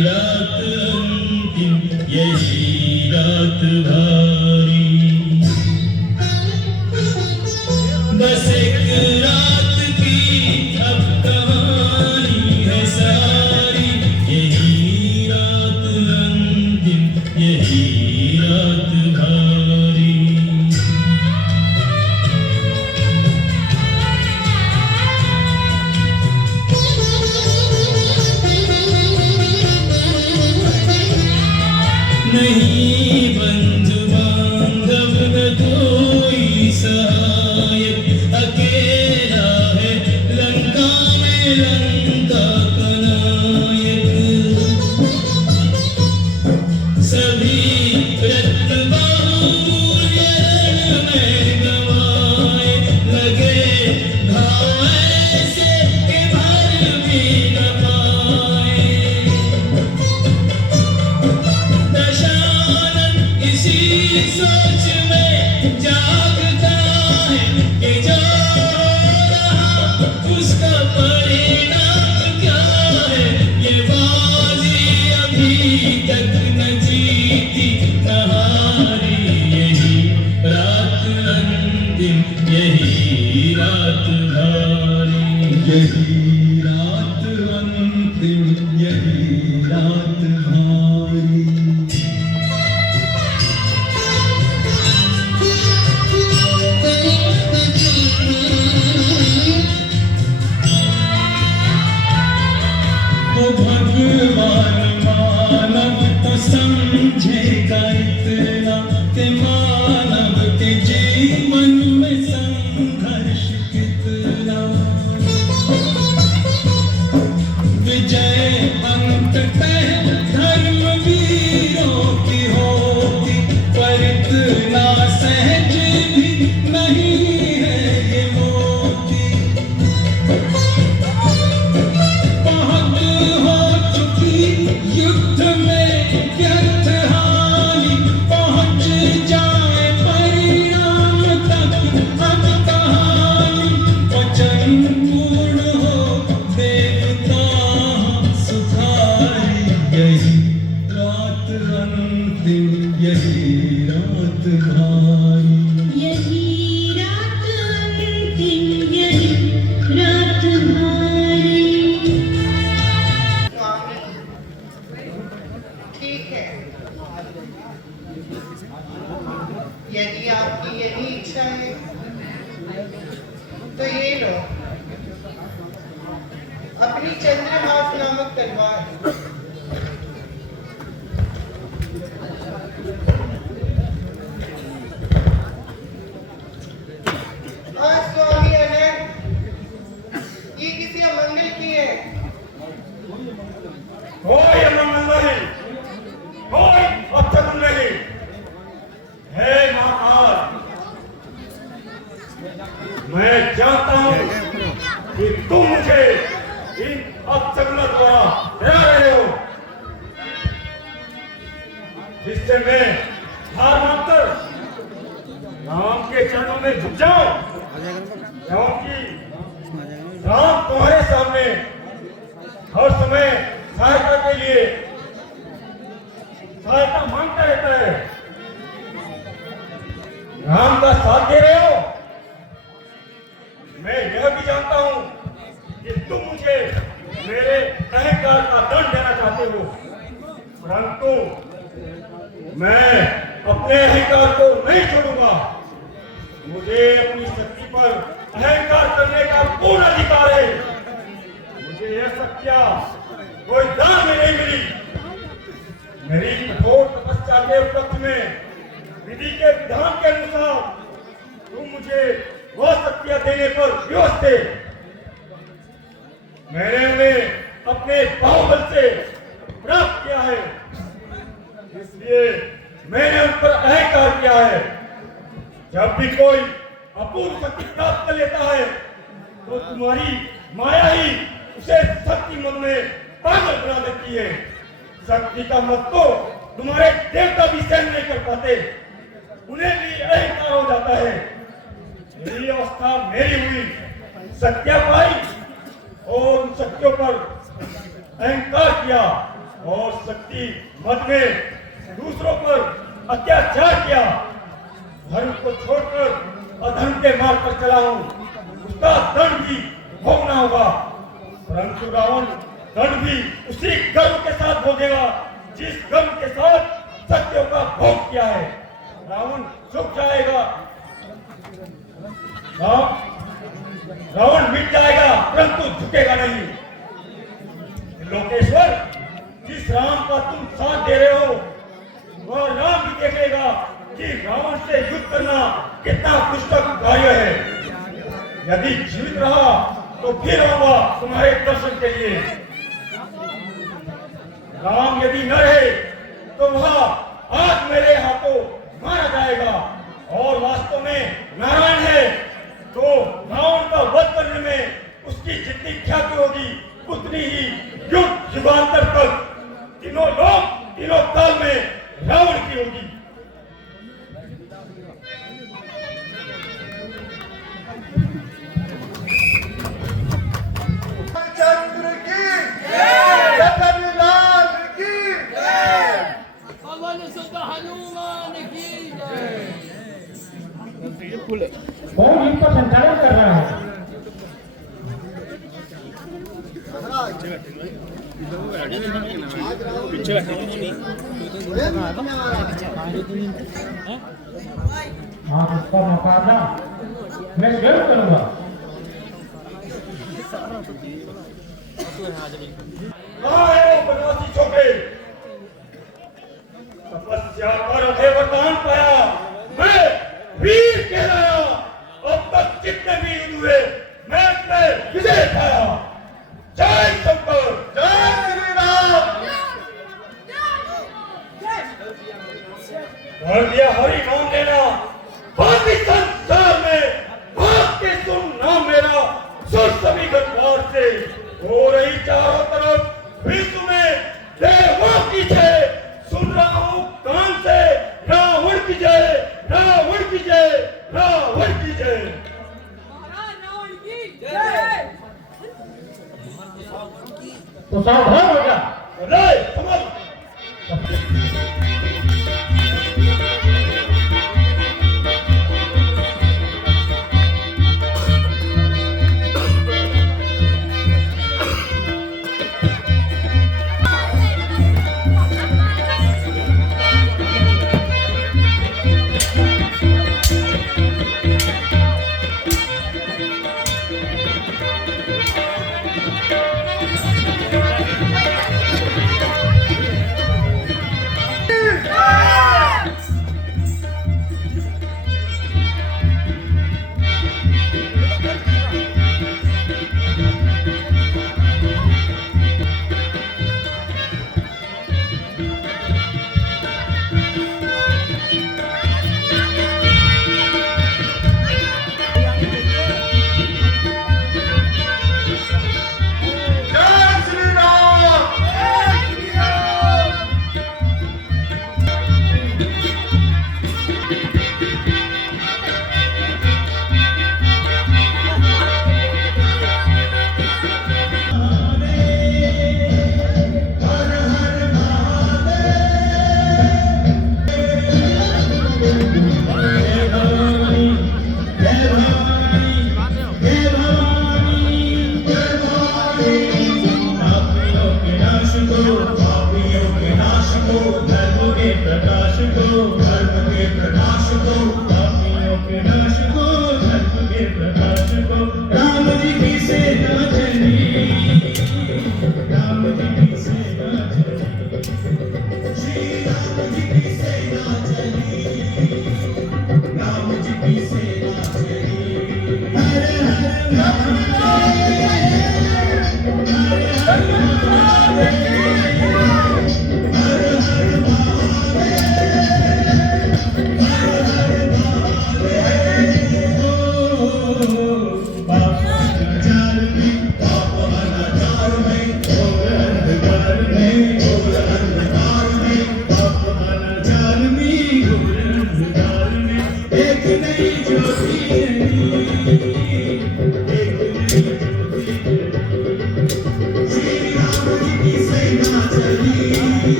रात अंतिम यही रात भारी, बस एक रात की अब कहानी है सारी, यही रात अंतिम यही रात भारी। नहीं बंधु बांधव न कोई सहायक, अकेला है लंका में लंका का नायक। सभी रत्न बाहुल्य रण में गंवाए, लगे घाव ऐसे कि भर भी न पाए। इसी सोच में जागता है कि जो रहा उसका परिणाम क्या है। ये बाजी अभी तक न जीती न हारी, यही रात अंतिम यही रात भारी, यही रात अंतिम यही रात भारी। तो भगवान मानव तो समझेगा इतना कि मानव के जीवन में संघर्ष कितना। विजय अंततः धर्मवीरों की होगी, पर इतना सहज भी नहीं है ये मोती। युद्ध में व्यर्थ हानि पहुंच जाए परिणाम तक अब कहानी। वचन पूर्ण हो देवता सुधारी, यही रात अंतिम यही रात भारी, यही रात अंतिम यही रात भारी। ठीक है, यदि आपकी यही इच्छा है तो ये लो अपनी चंद्रहास नामक तलवार। आज स्वामी अनंत ये किसी अमंगल की है। कोई अमंगल नहीं, कोई अत्याचार नहीं है महाकाल। मैं जानता हूं कि तुम मुझे इन अत्याचारों द्वारा डरा रहे हो, जिससे मैं हार मानकर राम के चरणों में झुक जाऊं, क्योंकि राम तुम्हारे सामने हर समय सहायता के लिए सहायता मांगता रहता है। राम का साथ दे रहे हो। मैं यह भी जानता हूं कि तुम मुझे मेरे अहंकार का दंड देना चाहते हो, परंतु मैं अपने अहंकार को नहीं छोड़ूंगा। मुझे अपनी शक्ति पर अहंकार करने का पूर्ण अधिकार है। मुझे यह शक्तियां कोई दान में नहीं मिली। मेरी कठोर तपस्या के उपलक्ष्य में विधि के विधान के अनुसार तुम मुझे वह शक्तियां देने पर विवश थे। मैंने उन्हें अपने बाहुबल से प्राप्त किया है, इसलिए मैंने उन पर अहंकार किया है। जब भी कोई अपूर्व शक्ति प्राप्त कर लेता है तो तुम्हारी माया ही उसे शक्ति मन में पागल बना देती है। शक्ति का मत तो तुम्हारे देवता भी सहन नहीं कर पाते, उन्हें भी अहंकार हो जाता है। यही अवस्था मेरी हुई, शक्तियां पाई और उन शक्तियों पर अहंकार किया। और शक्ति मद में दूसरों पर अत्याचार किया, धर्म को छोड़कर अधर्म के मार्ग पर चला हूं, उसका दंड भी भोगना होगा। परंतु रावण दंड भी उसी गर्व के साथ भोगेगा जिस गर्व के साथ सत्यों का भोग किया है। रावण झुक जाएगा, रावण मिट जाएगा परंतु झुकेगा नहीं। लोकेश्वर, जिस राम का तुम साथ दे रहे हो वह राम भी देखेगा कि रावण से युद्ध करना कितना दुष्कर कार्य है। यदि जीवित रहा तो फिर आऊंगा तुम्हारे दर्शन के लिए। राम यदि न रहे तो वह आज मेरे हाथों मारा जाएगा, और वास्तव में नारायण है तो रावण का वध करने में उसकी जितनी ख्याति होगी उतनी ही युग युगांतर तक तीनों लोग तीनों काल में रावण की होगी। चंद्र की जगन्नाथ की पवन सुत हनुमान की जय। कौन इनका संचालन कर रहा है? हाँ, उसका मुकाबला मैं जरूर करूंगा। कहाँ है वो बनवासी छोकरे? तपस्या कर वरदान पाया, मैं वीर कहलाया। अब तक जितने भी युद्ध हुए मैं इसमें विजय पाया। जय शंकर, जय श्री राम। कर दिया हरि नाम लेना, बाकी संसार में भाग के सुन नाम मेरा। सुन सभी गद्दार से हो रही चारों तरफ विश्व में देवों की जय। सुन रहा हूँ कान से रावण की जय, रावण की जय, रावण की जय। तो सावधान हो जा। अरे समझ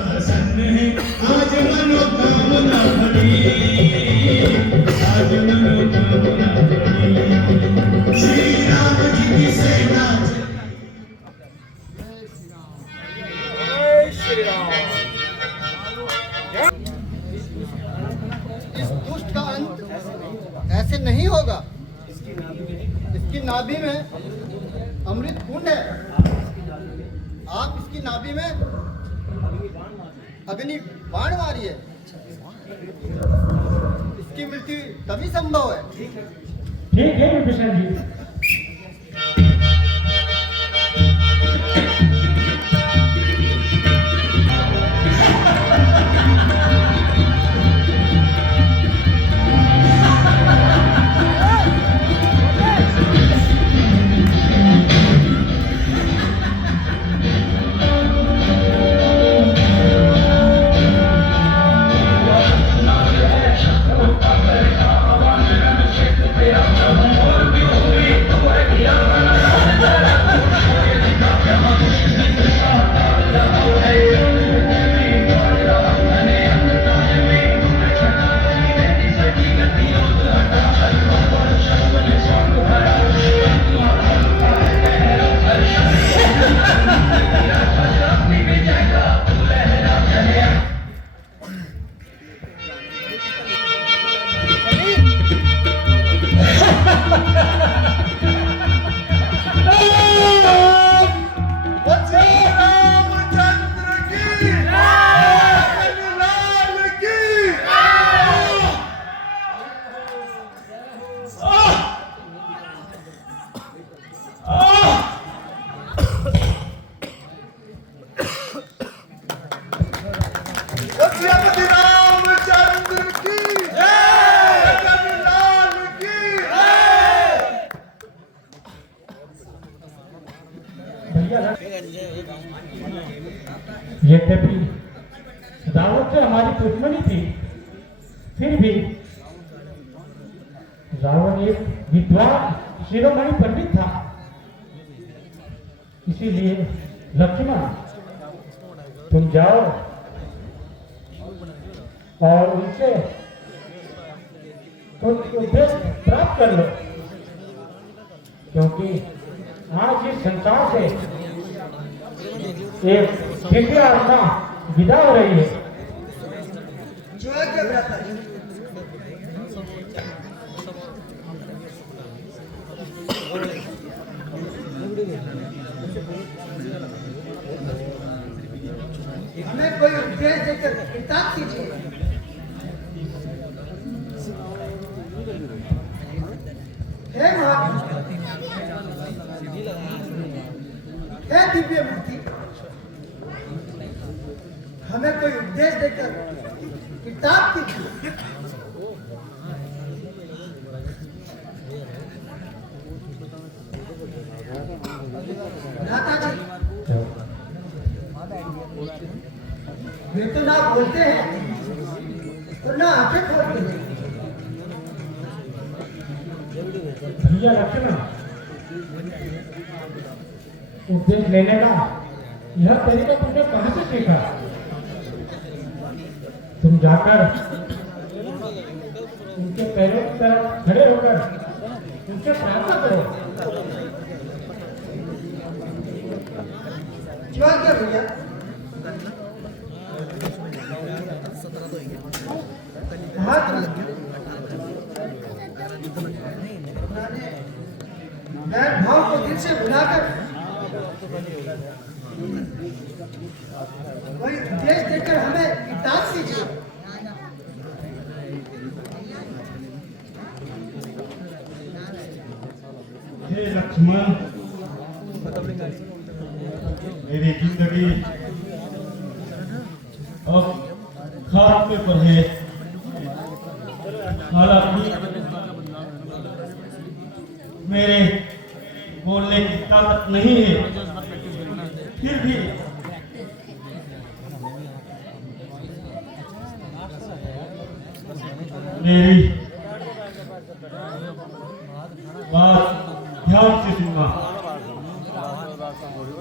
प्रसन्न है आज मनोकामना भरी आज मनोकामना भरी श्री राम जी की सेना इस दुष्ट का अंत ऐसे नहीं होगा। इसकी नाभि में अमृत कुंड है। आप इसकी नाभि में अग्नि बाण मारिए। इसकी मृत्यु तभी संभव है। ठीक है विभीषण जी। यद्यपि रावण से हमारी दुश्मनी थी, फिर भी रावण एक विद्वान शिरोमणि पंडित था। इसीलिए लक्ष्मण तुम जाओ और उनसे कुछ उद्देश्य प्राप्त कर लो, क्योंकि आज इस संसार से एक दिव्य आत्मा विदा हो रही है। जो आज्ञा भ्राता जी। हमें कोई उपदेश देकर किताब कीजिए। हे महात्मा, हे दिव्य मूर्ति, हमें कोई उपदेश देकर किताब कीजिए। भ्राता जी, वे तो ना बोलते हैं और ना आंखें खोलते हैं। भैया लक्ष्मण, उपदेश लेने का यह तरीका तुमने कहां से सीखा? तुम जाकर उनके पैरों की तरफ खड़े होकर उनसे प्रार्थना करो। जो आज्ञा भैया। मैं भाव को दिल से भुलाकर कोई उपदेश देकर हमें किताब कीजिए। हे लक्ष्मण, मेरी जिंदगी अब खात्मे पर है। हालांकि मेरे बोलने की ताकत नहीं है, फिर भी मेरी बात ध्यान से सुनना।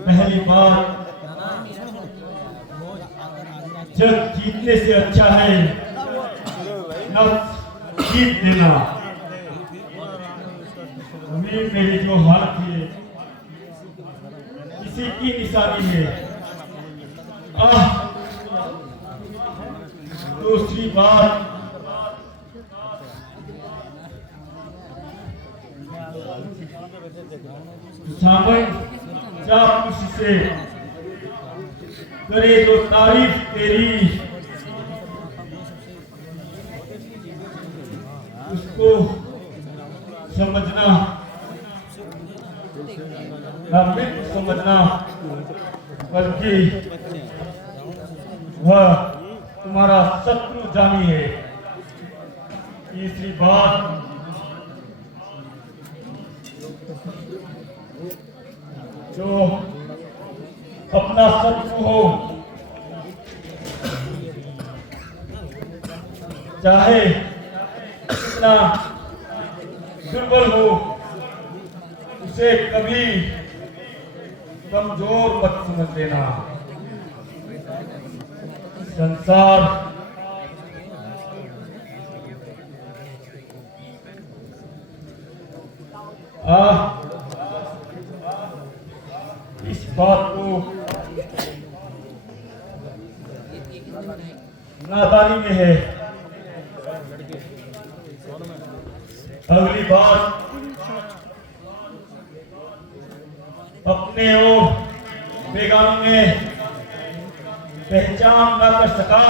पहली बात, जग जीतने से अच्छा है नफ्स जीत लेना। अभी मेरी जो हालत है इसी की निशानी है। दूसरी बात, सामन चापलूसी से करे जो तारीफ तेरी, उसको समझना ना मित्र समझना, बल्कि वह तुम्हारा शत्रु जानिए। तीसरी बात, जो अपना शत्रु हो चाहे कितना दुर्बल हो, उसे कभी कमजोर मत समझ लेना। संसार इस बात को नादानी में है। अगली बात, अपने और बेगानों में पहचान न कर सका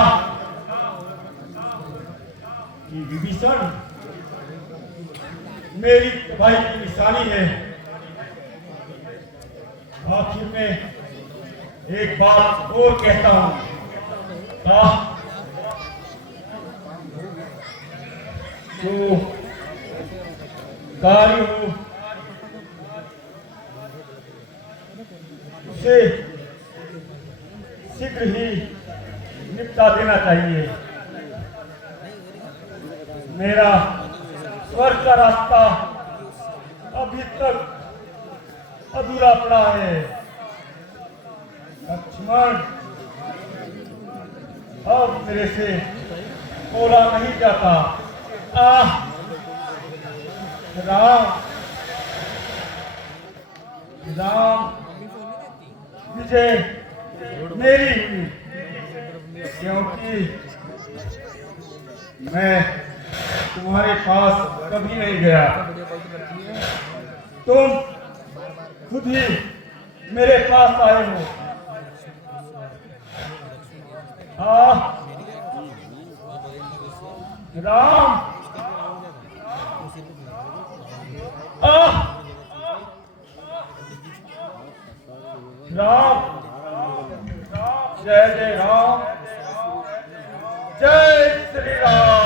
कि विभीषण मेरी तबाही की निशानी है। आखिर में एक बात और कहता हूं, जो कार्य हो उसे शीघ्र ही निपटा देना चाहिए। मेरा स्वर्ग का रास्ता अभी तक अधूरा पड़ा है। लक्ष्मण, अब मेरे से बोला नहीं जाता। राम राम विजय मेरी हुई, क्योंकि मैं तुम्हारे पास कभी नहीं गया। तुम खुद ही मेरे पास आए हो। राम, राम, जय जय राम, जय श्री राम।